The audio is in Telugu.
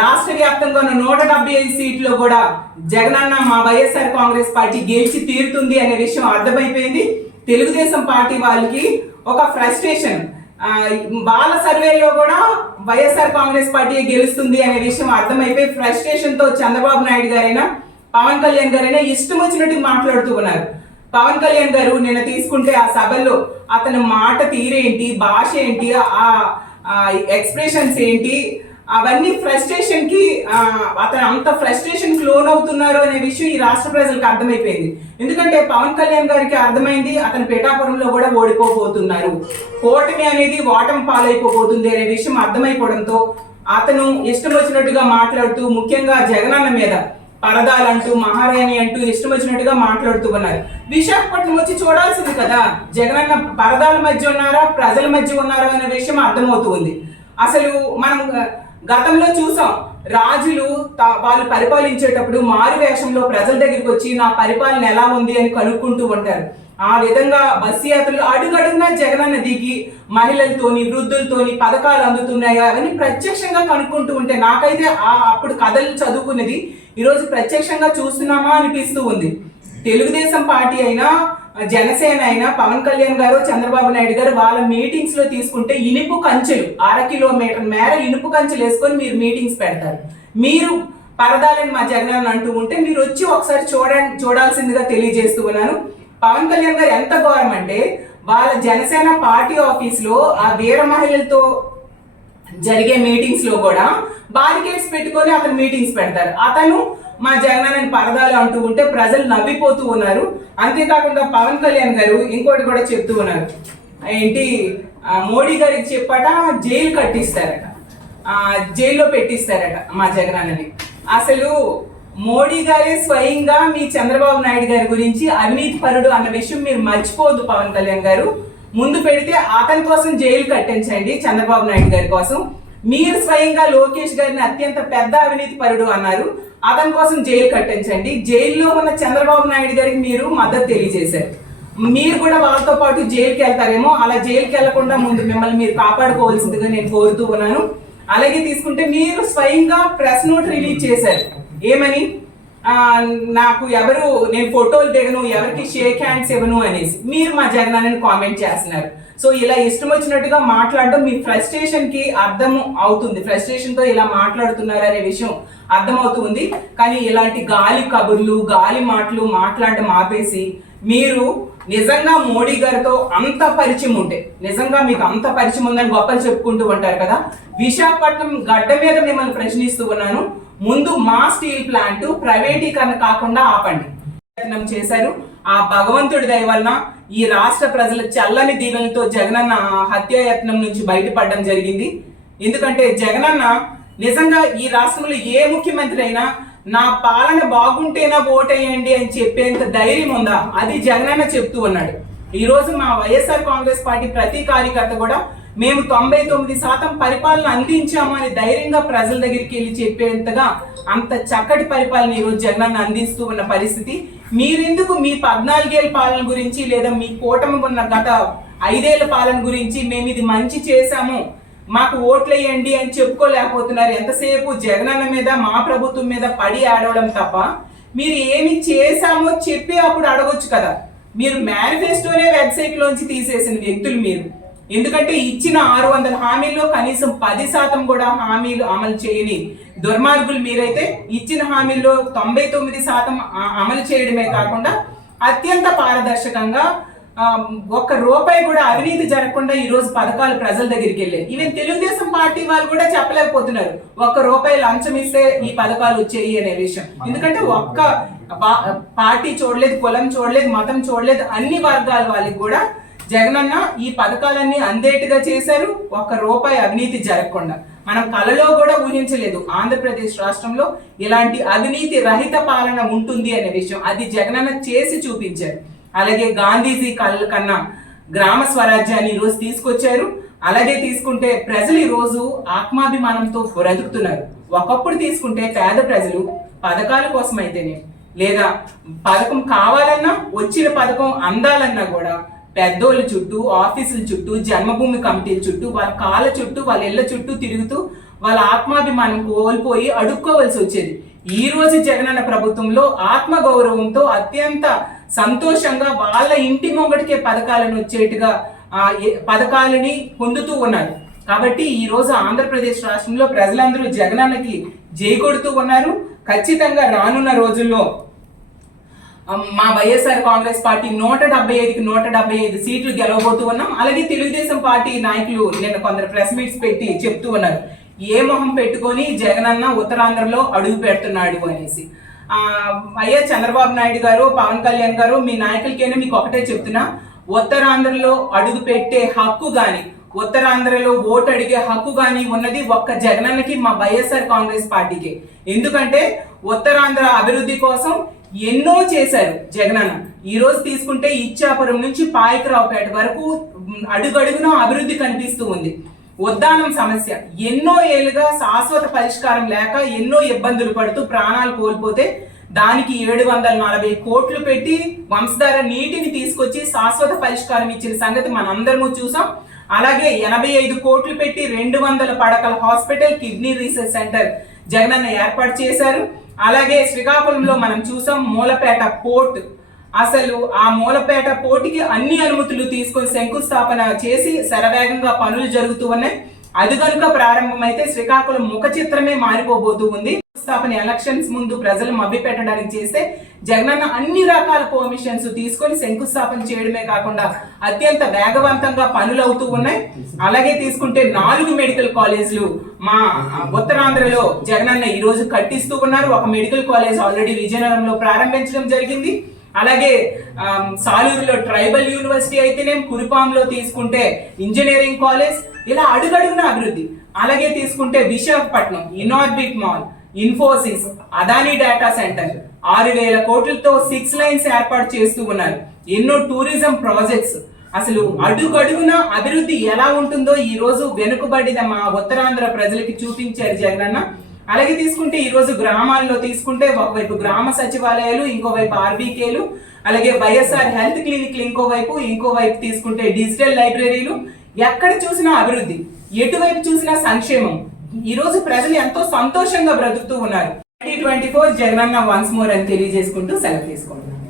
రాష్ట్ర వ్యాప్తంగా ఉన్న 175 సీట్లు కూడా జగనన్న మా వైఎస్ఆర్ కాంగ్రెస్ పార్టీ గెలిచి తీరుతుంది అనే విషయం అర్థమైపోయింది. తెలుగుదేశం పార్టీ వాళ్ళకి ఒక ఫ్రస్ట్రేషన్, వాళ్ళ సర్వేలో కూడా వైఎస్ఆర్ కాంగ్రెస్ పార్టీ గెలుస్తుంది అనే విషయం అర్థమైపోయి ఫ్రస్ట్రేషన్ తో చంద్రబాబు నాయుడు గారైనా పవన్ కళ్యాణ్ గారైనా ఇష్టం వచ్చినట్టు మాట్లాడుతూ ఉన్నారు. పవన్ కళ్యాణ్ గారు నిన్న తీసుకుంటే ఆ సభల్లో అతని మాట తీరేంటి, భాష ఏంటి, ఆ ఎక్స్ప్రెషన్స్ ఏంటి, అవన్నీ ఫ్రస్ట్రేషన్ కి అతను అంత ఫ్రస్ట్రేషన్ కి లోన్ అవుతున్నారు అనే విషయం ఈ రాష్ట్ర ప్రజలకు అర్థమైపోయింది. ఎందుకంటే పవన్ కళ్యాణ్ గారికి అర్థమైంది అతను పిఠాపురంలో కూడా ఓడిపోబోతున్నారు, కూటమి అనేది ఓటమి పాలైపోబోతుంది అనే విషయం అర్థమైపోవడంతో అతను ఇష్టం వచ్చినట్టుగా మాట్లాడుతూ ముఖ్యంగా జగనన్న మీద పరదాలంటూ మహారాణి అంటూ ఇష్టం వచ్చినట్టుగా మాట్లాడుతూ ఉన్నారు. విశాఖపట్నం వచ్చి చూడాల్సింది కదా, జగనన్న పరదాల మధ్య ఉన్నారా ప్రజల మధ్య ఉన్నారా అనే విషయం అర్థమవుతూ ఉంది. అసలు మనం గతంలో చూసాం, రాజులు వాళ్ళు పరిపాలించేటప్పుడు మారు వేషంలో ప్రజల దగ్గరికి వచ్చి నా పరిపాలన ఎలా ఉంది అని కనుక్కుంటూ ఉంటారు. ఆ విధంగా బస్సు యాత్రలు అడుగడుగునా జగనన్న దిగి మహిళలతోని వృద్ధులతోని పథకాలు అందుతున్నాయా అవన్నీ ప్రత్యక్షంగా కనుక్కుంటూ ఉంటే నాకైతే అప్పుడు కథలు చదువుకున్నది ఈరోజు ప్రత్యక్షంగా చూస్తున్నామా అనిపిస్తూ ఉంది. తెలుగుదేశం పార్టీ అయినా జనసేన అయినా పవన్ కళ్యాణ్ గారు చంద్రబాబు నాయుడు గారు వాళ్ళ మీటింగ్స్ లో తీసుకుంటే ఇనుపు కంచెలు 1/2 కిలోమీటర్ మేర ఇనుపు కంచెలు వేసుకొని మీరు మీటింగ్స్ పెడతారు. మీరు పరదాలని మా జగనన్న అంటూ ఉంటే మీరు వచ్చి ఒకసారి చూడాల్సిందిగా తెలియజేస్తూ ఉన్నాను. పవన్ కళ్యాణ్ గారు ఎంత ఘోరం అంటే వాళ్ళ జనసేన పార్టీ ఆఫీస్ లో ఆ వీర మహిళలతో జరిగే మీటింగ్స్ లో కూడా బారికేడ్స్ పెట్టుకొని అతను మీటింగ్స్ పెడతారు. అతను మా జగనన్న పరదాలు అంటూ ఉంటే ప్రజలు నవ్విపోతూ ఉన్నారు. అంతేకాకుండా పవన్ కళ్యాణ్ గారు ఇంకోటి కూడా చెప్తూ ఉన్నారు, ఏంటి మోడీ గారికి చెప్పట జైలు కట్టిస్తారట, జైల్లో పెట్టిస్తారట మా జగనన్నని. అసలు మోడీ గారే స్వయంగా మీ చంద్రబాబు నాయుడు గారి గురించి అవినీతి పరుడు అన్న విషయం మీరు మర్చిపోవద్దు. పవన్ కళ్యాణ్ గారు ముందు పెడితే అతని కోసం జైలు కట్టించండి, చంద్రబాబు నాయుడు గారి కోసం. మీరు స్వయంగా లోకేష్ గారిని అత్యంత పెద్ద అవినీతి పరుడు అన్నారు, అతని కోసం జైలు కట్టించండి. జైల్లో ఉన్న చంద్రబాబు నాయుడు గారికి మీరు మద్దతు తెలియజేశారు. మీరు కూడా వాళ్ళతో పాటు జైలుకి వెళ్తారేమో, అలా జైలుకి వెళ్లకుండా ముందు మిమ్మల్ని మీరు కాపాడుకోవాల్సిందిగా నేను కోరుతూ ఉన్నాను. అలాగే తీసుకుంటే మీరు స్వయంగా ప్రెస్ నోట్ రిలీజ్ చేశారు, ఏమని నాకు ఎవరు నేను ఫోటోలు దిగను, ఎవరికి షేక్ హ్యాండ్స్ ఇవ్వను అనేసి మీరు మా జగనన్నని కామెంట్ చేస్తున్నారు. సో ఇలా ఇష్టం వచ్చినట్టుగా మాట్లాడడం మీ ఫ్రస్ట్రేషన్ కి అర్థం అవుతుంది, ఫ్రస్ట్రేషన్ తో ఇలా మాట్లాడుతున్నారు అనే విషయం అర్థమవుతుంది. కానీ ఇలాంటి గాలి కబుర్లు గాలి మాటలు మాట్లాడడం ఆపేసి మీరు నిజంగా మోడీ గారితో అంత పరిచయం ఉంటే, నిజంగా మీకు అంత పరిచయం ఉందని గొప్పలు చెప్పుకుంటూ ఉంటారు కదా, విశాఖపట్నం గడ్డ మీద మిమ్మల్ని ప్రశ్నిస్తూ ఉన్నాను. ముందు మా స్టీల్ ప్లాంట్ ప్రైవేటీకరణ కాకుండా ఆపండి. చేశారు. ఆ భగవంతుడి దయ వలన ఈ రాష్ట్ర ప్రజల చల్లని దీవెనలతో జగనన్న హత్యాయత్నం నుంచి బయటపడడం జరిగింది. ఎందుకంటే జగనన్న నిజంగా ఈ రాష్ట్రంలో ఏ ముఖ్యమంత్రి అయినా నా పాలన బాగుంటేనా ఓటేయండి అని చెప్పేంత ధైర్యం ఉందా, అది జగనన్న చెప్తూ ఉన్నాడు. ఈ రోజు మా వైఎస్ఆర్ కాంగ్రెస్ పార్టీ ప్రతి కార్యకర్త కూడా మేము 99% పరిపాలన అందించాము అని ధైర్యంగా ప్రజల దగ్గరికి వెళ్ళి చెప్పేంతగా అంత చక్కటి పరిపాలన ఈ రోజు జగనన్న అందిస్తూ ఉన్న పరిస్థితి. మీరెందుకు మీ 14 ఏళ్ల పాలన గురించి లేదా మీ కూటమి ఉన్న గత 5 ఏళ్ల పాలన గురించి మేము ఇది మంచి చేశాము మాకు ఓట్లేయండి అని చెప్పుకోలేకపోతున్నారు? ఎంతసేపు జగనన్న మీద మా ప్రభుత్వం మీద పడి ఆడవడం తప్ప మీరు ఏమి చేశామో చెప్పి అప్పుడు అడగొచ్చు కదా. మీరు మేనిఫెస్టోనే వెబ్సైట్ లోంచి తీసేసిన వ్యక్తులు మీరు. ఎందుకంటే ఇచ్చిన 600 హామీల్లో కనీసం 10% కూడా హామీలు అమలు చేయని దుర్మార్గులు మీరైతే. ఇచ్చిన హామీల్లో 99% అమలు చేయడమే కాకుండా అత్యంత పారదర్శకంగా ₹1 కూడా అవినీతి జరగకుండా ఈ రోజు పథకాలు ప్రజల దగ్గరికి వెళ్ళాయి. ఈవెన్ తెలుగుదేశం పార్టీ వాళ్ళు కూడా చెప్పలేకపోతున్నారు ₹1 లంచం ఇస్తే ఈ పథకాలు వచ్చాయి అనే విషయం. ఎందుకంటే ఒక్క పార్టీ చూడలేదు, కులం చూడలేదు, మతం చూడలేదు, అన్ని వర్గాల వాళ్ళకి కూడా జగనన్న ఈ పథకాలన్నీ అందేట్టుగా చేశారు. ₹1 అవినీతి జరగకుండా. మనం కలలో కూడా ఊహించలేదు ఆంధ్రప్రదేశ్ రాష్ట్రంలో ఇలాంటి అవినీతి రహిత పాలన ఉంటుంది అనే విషయం. అది జగనన్న చేసి చూపించారు. అలాగే గాంధీజీ కళ్ళ కన్నా గ్రామ స్వరాజ్యాన్ని ఈ రోజు తీసుకొచ్చారు. అలాగే తీసుకుంటే ప్రజలు ఈ రోజు ఆత్మాభిమానంతో బ్రతుకుతున్నారు. ఒకప్పుడు తీసుకుంటే పేద ప్రజలు పథకాల కోసం అయితేనే లేదా పథకం కావాలన్నా వచ్చిన పథకం అందాలన్నా కూడా పెద్దోళ్ళ చుట్టూ, ఆఫీసుల చుట్టూ, జన్మభూమి కమిటీల చుట్టూ, వాళ్ళ కాళ్ళ చుట్టూ, వాళ్ళ ఇళ్ల చుట్టూ తిరుగుతూ వాళ్ళ ఆత్మాభిమానం కోల్పోయి అడుక్కోవలసి వచ్చేది. ఈ రోజు జగనన్న ప్రభుత్వంలో ఆత్మ గౌరవంతో అత్యంత సంతోషంగా వాళ్ళ ఇంటి ముంగటికే పథకాలను వచ్చేట్టుగా పథకాలని పొందుతూ ఉన్నారు. కాబట్టి ఈ రోజు ఆంధ్రప్రదేశ్ రాష్ట్రంలో ప్రజలందరూ జగనన్నకి జై కొడుతూ ఉన్నారు. ఖచ్చితంగా రానున్న రోజుల్లో మా వైఎస్ఆర్ కాంగ్రెస్ పార్టీ 175కి 175 సీట్లు గెలవబోతూ ఉన్నాం. అలాగే తెలుగుదేశం పార్టీ నాయకులు నిన్న కొందరు ప్రెస్ మీట్స్ పెట్టి చెప్తూ ఉన్నారు, ఏ మొహం పెట్టుకొని జగనన్న ఉత్తరాంధ్రలో అడుగు పెడుతున్నాడు అనేసి. వైఎస్ చంద్రబాబు నాయుడు గారు, పవన్ కళ్యాణ్ గారు, మీ నాయకులకైనా మీకు ఒకటే చెప్తున్నా, ఉత్తరాంధ్రలో అడుగు పెట్టే హక్కు గాని, ఉత్తరాంధ్రలో ఓటు అడిగే హక్కు గాని ఉన్నది ఒక్క జగనన్నకి, మా వైఎస్ఆర్ కాంగ్రెస్ పార్టీకి. ఎందుకంటే ఉత్తరాంధ్ర అభివృద్ధి కోసం ఎన్నో చేశారు జగనన్న. ఈ రోజు తీసుకుంటే ఇచ్చాపురం నుంచి పాయకరావుపేట వరకు అడుగడుగునా అభివృద్ధి కనిపిస్తూ ఉంది. ఉద్దానం సమస్య ఎన్నో ఏళ్ళుగా శాశ్వత పరిష్కారం లేక ఎన్నో ఇబ్బందులు పడుతూ ప్రాణాలు కోల్పోతే దానికి 740 కోట్లు పెట్టి వంశధార నీటిని తీసుకొచ్చి శాశ్వత పరిష్కారం ఇచ్చిన సంగతి మనందరము చూసాం. అలాగే 85 కోట్లు పెట్టి 200 పడకల hospital, kidney research centre Jagananna ఏర్పాటు చేశారు. అలాగే శ్రీకాకుళంలో మనం చూసాం మూలపేట పోర్ట్. అసలు ఆ మూలపేట పోర్టుకి అన్ని అనుమతులు తీసుకొని శంకుస్థాపన చేసి శరవేగంగా పనులు జరుగుతూ ఉన్నాయి. అది కనుక ప్రారంభమైతే శ్రీకాకుళం ముఖ చిత్రమే మారిపోబోతూ ఉంది. స్థాపన ఎలక్షన్స్ ముందు ప్రజలు మభ్య పెట్టడానికి చేస్తే జగనన్న అన్ని రకాల పర్మిషన్స్ తీసుకొని శంకుస్థాపన చేయడమే కాకుండా అత్యంత వేగవంతంగా పనులు అవుతూ ఉన్నాయి. అలాగే తీసుకుంటే 4 మెడికల్ కాలేజీలు మా ఉత్తరాంధ్రలో జగనన్న ఈ రోజు కట్టిస్తూ ఉన్నారు. ఒక మెడికల్ కాలేజ్ ఆల్రెడీ విజయనగరంలో ప్రారంభించడం జరిగింది. అలాగే సాలూరులో ట్రైబల్ యూనివర్సిటీ అయితేనేం, కురుపాంలో తీసుకుంటే ఇంజనీరింగ్ కాలేజ్, ఇలా అడుగడుగున అభివృద్ధి. అలాగే తీసుకుంటే Visakhapatnam Inorbit mall, Infosys, Adani data centre 6000 కోట్లతో 6 లైన్స్ ఏర్పాటు చేస్తూ ఉన్నారు. ఎన్నో టూరిజం ప్రాజెక్ట్స్. అసలు అడుగడుగున అభివృద్ధి ఎలా ఉంటుందో ఈ రోజు వెనుకబడిన మా ఉత్తరాంధ్ర ప్రజలకి చూపించారు జగనన్న. అలాగే తీసుకుంటే ఈ రోజు గ్రామాల్లో తీసుకుంటే ఒకవైపు గ్రామ సచివాలయాలు, ఇంకోవైపు ఆర్బీకేలు, అలాగే వైఎస్ఆర్ హెల్త్ క్లినిక్లు ఇంకోవైపు తీసుకుంటే డిజిటల్ లైబ్రరీలు. ఎక్కడ చూసినా అభివృద్ధి, ఎటువైపు చూసినా సంక్షేమం. ఈ రోజు ప్రజలు ఎంతో సంతోషంగా బ్రతుకుతూ ఉన్నారు. 2024 జగనన్న వన్స్ మోర్ అని తెలియజేసుకుంటూ సెలవు తీసుకుంటున్నాను.